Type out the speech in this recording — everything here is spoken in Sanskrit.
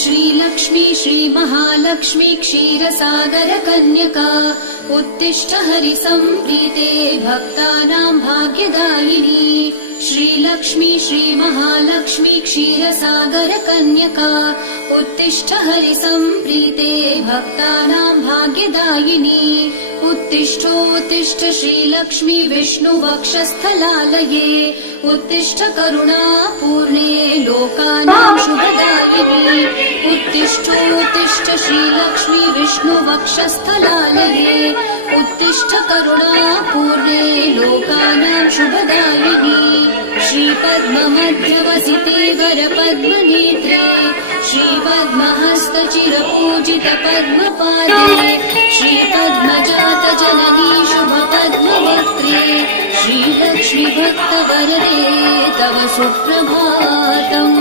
श्रीलक्ष्मी श्रीमहालक्ष्मी क्षीरसागर कन्यका उत्तिष्ठ हरिसम्प्रीते भक्तानां भाग्यदायिनी श्रीलक्ष्मी श्रीमहालक्ष्मी क्षीरसागर कन्यका उत्तिष्ठ हरिसम्प्रीते भक्तानां भाग्यदायिनी उत्तिष्ठोत्तिष्ठ श्रीलक्ष्मी विष्णुवक्षस्थलालये उत्तिष्ठ करुणापूर्णे लोकानां शुभदायिनी उत्तिष्ठोत्तिष्ठ श्रीलक्ष्मी विष्णुवक्षस्थलालये उत्तिष्ठ करुणापूर्णे लोकानां शुभदायिनी श्रीपद्ममध्यवसिते वरपद्मनेत्रे श्रीपद्महस्तचिरपूजित पद्मपादे श्रीपद्मजात जननी शुभपद्मवक्त्रे श्रीलक्ष्मी भक्तवरदे तव सुप्रभातम्।